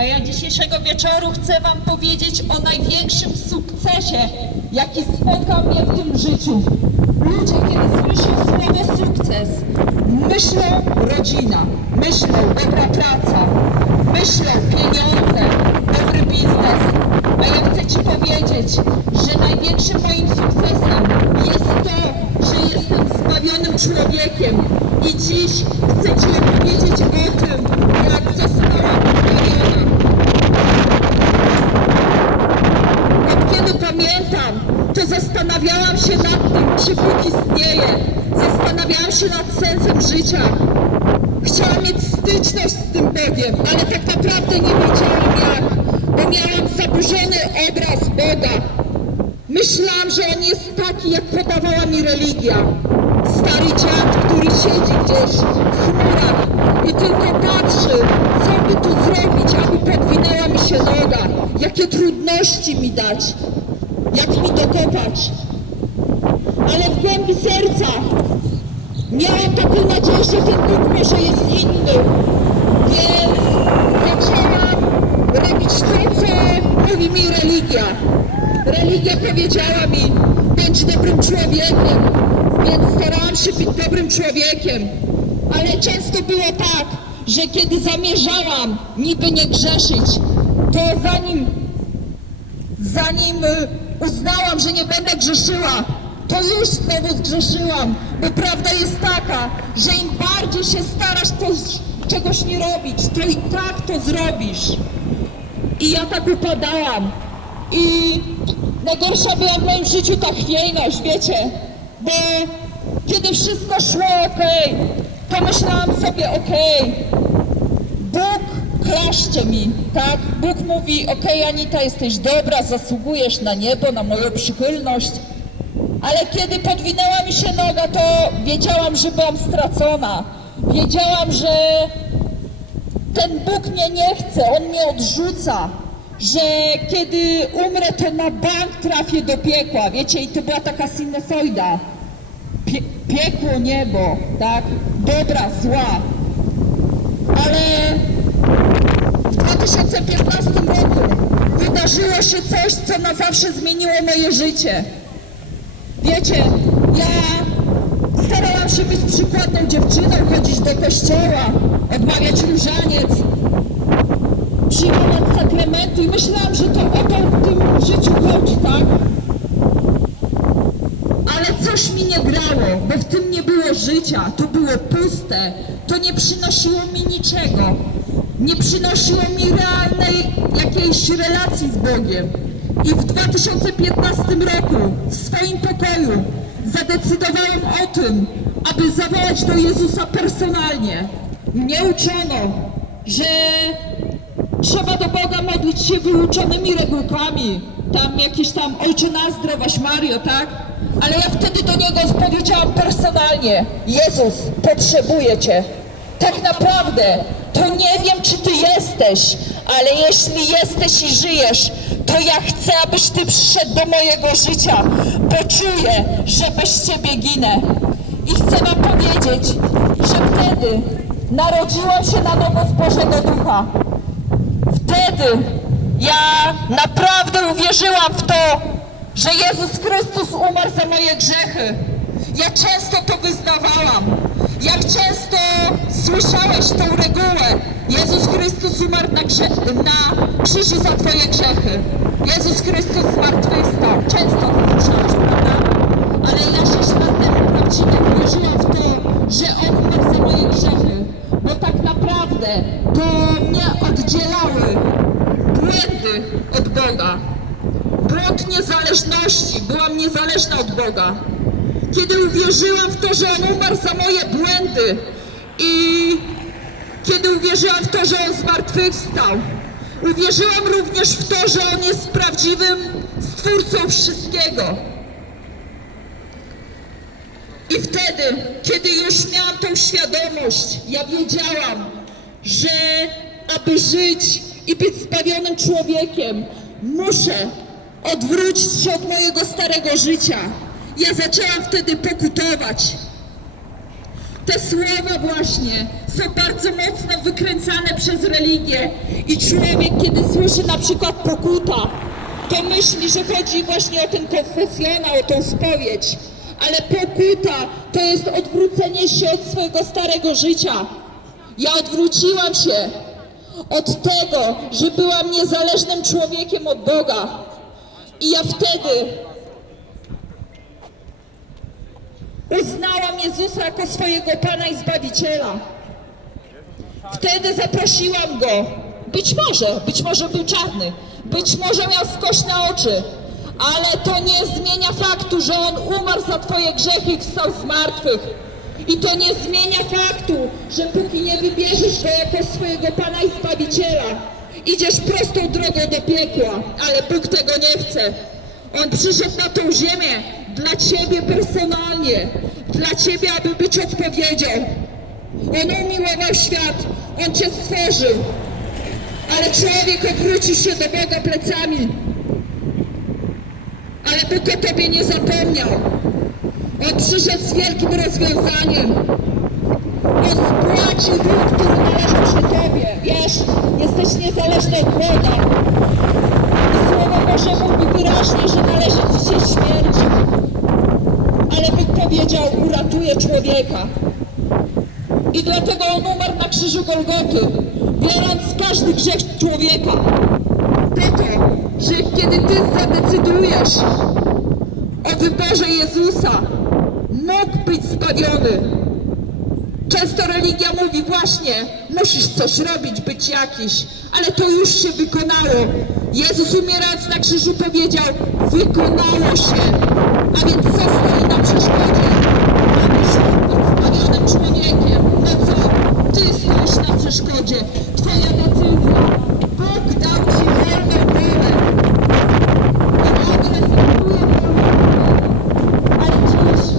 A ja dzisiejszego wieczoru chcę Wam powiedzieć o największym sukcesie, jaki spotkał mnie w tym życiu. Ludzie, kiedy słyszą słowo sukces, myślą rodzina, myślą dobra praca, myślą pieniądze, dobry biznes. A ja chcę Ci powiedzieć, że największym moim sukcesem jest to, że jestem zbawionym człowiekiem i dziś chcę Ci opowiedzieć o 13 lat sensem życia. Chciałam mieć styczność z tym Bogiem, ale tak naprawdę nie wiedziałam jak, bo miałam zaburzony obraz Boga. Myślałam, że On jest taki, jak podawała mi religia. Stary dziad, który siedzi gdzieś w chmurach i tylko patrzy, co by tu zrobić, aby podwinęła mi się noga, jakie trudności mi dać, jak mi dokopać. Ale w głębi serca miałam taką nadzieję, że ten Bóg może jest inny. Więc zaczęłam robić to, co mówi mi religia. Religia powiedziała mi, bądź dobrym człowiekiem, więc starałam się być dobrym człowiekiem. Ale często było tak, że kiedy zamierzałam niby nie grzeszyć, to zanim zanim y, uznałam, że nie będę grzeszyła, to już znowu zgrzeszyłam, bo prawda jest taka, że im bardziej się starasz coś, czegoś nie robić, to i tak to zrobisz. I ja tak upadałam. I najgorsza była w moim życiu ta chwiejność, wiecie, bo kiedy wszystko szło okej, to myślałam sobie okej, Bóg klaszcze mi, tak? Bóg mówi, okej Anita, jesteś dobra, zasługujesz na niebo, na moją przychylność. Ale kiedy podwinęła mi się noga, to wiedziałam, że byłam stracona. Wiedziałam, że ten Bóg mnie nie chce, On mnie odrzuca. Że kiedy umrę, to na bank trafię do piekła, wiecie, i to była taka sinusoida. Pie piekło, niebo, tak? Dobra, zła. Ale w 2015 roku wydarzyło się coś, co na zawsze zmieniło moje życie. Wiecie, ja starałam się być przykładną dziewczyną, chodzić do kościoła, odmawiać różaniec, przyjmować sakramenty i myślałam, że to o to w tym życiu chodzi, tak? Ale coś mi nie grało, bo w tym nie było życia, to było puste, to nie przynosiło mi niczego. Nie przynosiło mi realnej jakiejś relacji z Bogiem. I w 2015 roku w swoim pokoju zadecydowałem o tym, aby zawołać do Jezusa personalnie. Mnie uczono, że trzeba do Boga modlić się wyuczonymi regułkami. Tam jakieś tam Ojcze nas zdrowaś Mario, tak? Ale ja wtedy do Niego powiedziałam personalnie, Jezus, potrzebuję Cię. Tak naprawdę to nie wiem, czy Ty jesteś, ale jeśli jesteś i żyjesz, to ja chcę, abyś Ty przyszedł do mojego życia, bo czuję, że bez Ciebie ginę. I chcę Wam powiedzieć, że wtedy narodziłam się na nowo z Bożego Ducha. Wtedy ja naprawdę uwierzyłam w to, że Jezus Chrystus umarł za moje grzechy. Ja często to wyznawałam. Jak często słyszałeś tą regułę? Jezus Chrystus umarł na, na krzyżu za twoje grzechy. Jezus Chrystus zmartwychwstał. Często to słyszałeś, prawda? Ale ja się świętemu prawdziwie uwierzyłam w to, że On umarł za moje grzechy. Bo tak naprawdę to mnie oddzielały błędy od Boga. Błąd niezależności. Byłam niezależna od Boga. Kiedy uwierzyłam w to, że On umarł za moje błędy i kiedy uwierzyłam w to, że On zmartwychwstał, uwierzyłam również w to, że On jest prawdziwym Stwórcą wszystkiego. I wtedy, kiedy już miałam tą świadomość, ja wiedziałam, że aby żyć i być zbawionym człowiekiem, muszę odwrócić się od mojego starego życia. Ja zaczęłam wtedy pokutować. Te słowa właśnie są bardzo mocno wykręcane przez religię i człowiek, kiedy słyszy na przykład pokuta, to myśli, że chodzi właśnie o ten konfesjonał, o tą spowiedź. Ale pokuta to jest odwrócenie się od swojego starego życia. Ja odwróciłam się od tego, że byłam niezależnym człowiekiem od Boga. I ja wtedy uznałam Jezusa jako swojego Pana i Zbawiciela. Wtedy zaprosiłam Go. Być może, być może był czarny, być może miał skośne oczy, ale to nie zmienia faktu, że On umarł za Twoje grzechy i wstał z martwych. I to nie zmienia faktu, że póki nie wybierzesz Go jako swojego Pana i Zbawiciela, idziesz prostą drogą do piekła, ale Bóg tego nie chce. On przyszedł na tą ziemię dla Ciebie personalnie, dla Ciebie, aby być odpowiedzią. On umiłował świat, On Cię stworzył, ale człowiek obrócił się do Boga plecami. Ale Bóg o Tobie nie zapomniał. On przyszedł z wielkim rozwiązaniem. On spłacił dług, który należał się Tobie. Wiesz, jesteś niezależny od Boga. I Słowo Boże mówi wyraźnie, że należy się śmierć. Ale Bóg powiedział, uratuje człowieka. I dlatego On umarł na krzyżu Golgoty, biorąc każdy grzech człowieka. To, że kiedy Ty zadecydujesz o wyborze Jezusa, mógł być zbawiony. Często religia mówi właśnie, musisz coś robić, być jakiś, ale to już się wykonało. Jezus umierając na krzyżu powiedział, wykonało się. A więc co stoi na przeszkodzie? Być zbawionym człowiekiem. No co? Ty stoisz na przeszkodzie. Twoja decyzja. Bóg dał Ci wolną wolę. I On respektuje wolną wolę. Ale dziś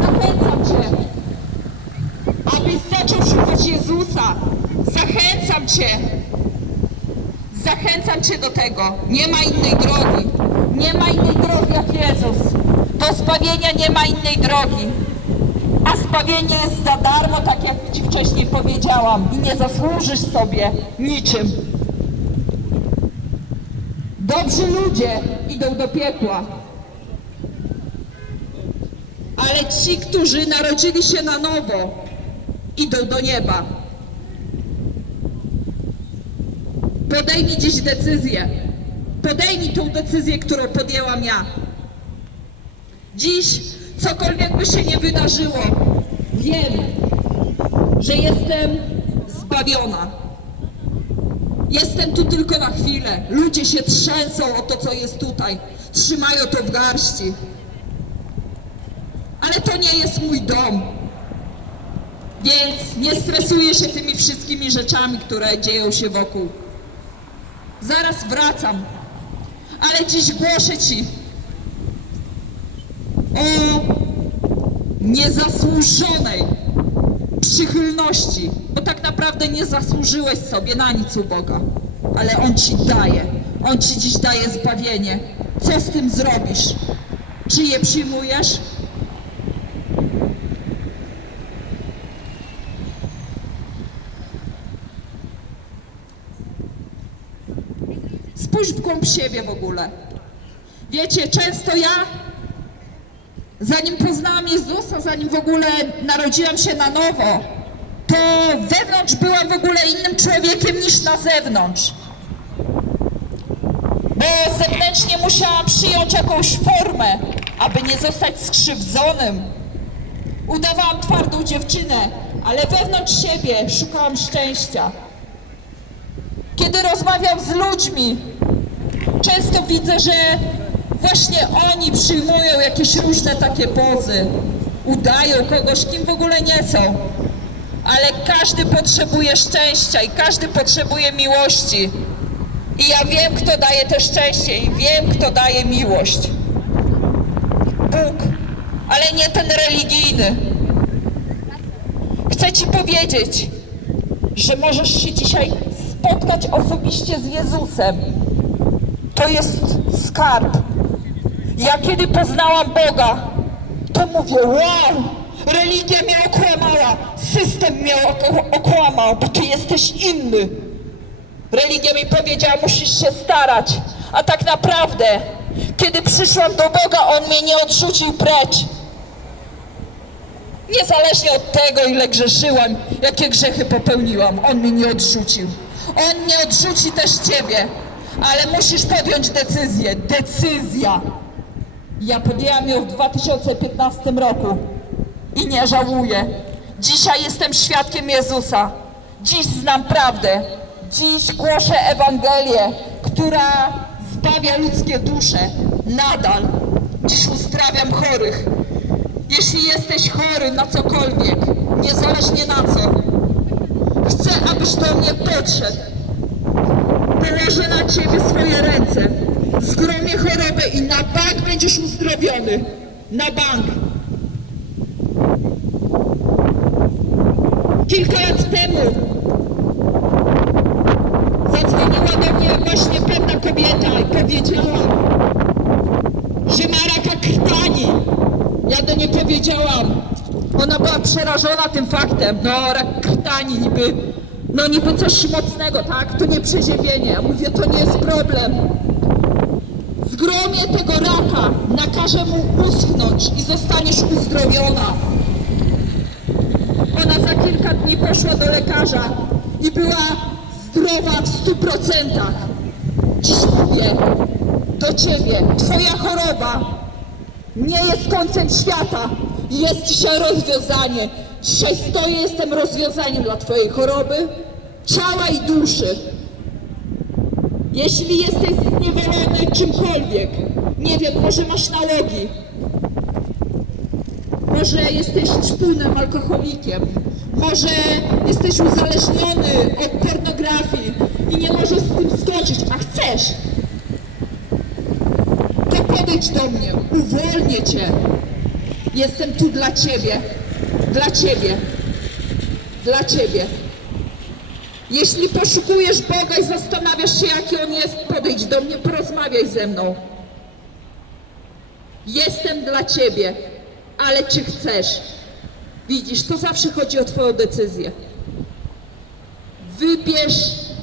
zachęcam Cię, abyś zaczął szukać Jezusa. Zachęcam Cię. Zachęcam Cię do tego. Nie ma innej drogi. Nie ma innej drogi jak Jezus. Do zbawienia nie ma innej drogi. A zbawienie jest za darmo, tak jak Ci wcześniej powiedziałam. I nie zasłużysz sobie niczym. Dobrzy ludzie idą do piekła. Ale ci, którzy narodzili się na nowo, idą do nieba. Podejmij dziś decyzję. Podejmij tą decyzję, którą podjęłam ja. Dziś, cokolwiek by się nie wydarzyło, wiem, że jestem zbawiona. Jestem tu tylko na chwilę. Ludzie się trzęsą o to, co jest tutaj. Trzymają to w garści. Ale to nie jest mój dom. Więc nie stresuję się tymi wszystkimi rzeczami, które dzieją się wokół. Zaraz wracam. Ale dziś głoszę Ci o niezasłużonej przychylności, bo tak naprawdę nie zasłużyłeś sobie na nic u Boga, ale On Ci daje. On Ci dziś daje zbawienie. Co z tym zrobisz? Czy je przyjmujesz? Spójrz w głąb siebie w ogóle. Wiecie, często ja, zanim poznałam Jezusa, zanim w ogóle narodziłam się na nowo, to wewnątrz byłam w ogóle innym człowiekiem niż na zewnątrz. Bo zewnętrznie musiałam przyjąć jakąś formę, aby nie zostać skrzywdzonym. Udawałam twardą dziewczynę, ale wewnątrz siebie szukałam szczęścia. Kiedy rozmawiam z ludźmi, często widzę, że właśnie oni przyjmują jakieś różne takie pozy, udają kogoś, kim w ogóle nie są. Ale każdy potrzebuje szczęścia i każdy potrzebuje miłości. I ja wiem, kto daje te szczęście i wiem, kto daje miłość. Bóg, ale nie ten religijny. Chcę Ci powiedzieć, że możesz się dzisiaj spotkać osobiście z Jezusem. To jest skarb. Ja kiedy poznałam Boga, to mówię, wow, Religia mnie okłamała, system mnie okłamał, bo ty jesteś inny. Religia mi powiedziała, musisz się starać, a tak naprawdę, kiedy przyszłam do Boga, On mnie nie odrzucił precz. Niezależnie od tego, ile grzeszyłam, jakie grzechy popełniłam, On mnie nie odrzucił. On nie odrzuci też Ciebie, ale musisz podjąć decyzję. Decyzja. Ja podjęłam ją w 2015 roku i nie żałuję. Dzisiaj jestem świadkiem Jezusa. Dziś znam prawdę. Dziś głoszę Ewangelię, która zbawia ludzkie dusze. Nadal. Dziś uzdrawiam chorych. Jeśli jesteś chory na cokolwiek, niezależnie na co, mnie podszedł. Położę na ciebie swoje ręce. Zgromię chorobę i na bank będziesz uzdrowiony. Na bank. Kilka lat temu zadzwoniła do mnie właśnie pewna kobieta i powiedziała, że ma raka krtani. Ja do niej powiedziałam, ona była przerażona tym faktem, no rak krtani niby, no niby coś mocnego, tak, to nie przeziębienie. Mówię, to nie jest problem. Zgromię tego raka, nakażę mu uschnąć i zostaniesz uzdrowiona. Ona za kilka dni poszła do lekarza i była zdrowa w stu procentach. Dziś mówię do ciebie, twoja choroba nie jest końcem świata. Jest dzisiaj rozwiązanie. Dzisiaj stoję, jestem rozwiązaniem dla twojej choroby, ciała i duszy. Jeśli jesteś zniewolony czymkolwiek, nie wiem, może masz nałogi, może jesteś czpunem alkoholikiem, może jesteś uzależniony od pornografii i nie możesz z tym skończyć, a chcesz, to podejdź do mnie, uwolnię cię. Jestem tu dla ciebie, dla ciebie, dla ciebie. Jeśli poszukujesz Boga i zastanawiasz się, jaki On jest, podejdź do mnie, porozmawiaj ze mną. Jestem dla Ciebie, ale czy chcesz? Widzisz, to zawsze chodzi o Twoją decyzję. Wybierz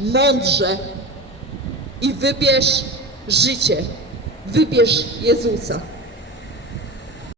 mądrze i wybierz życie. Wybierz Jezusa.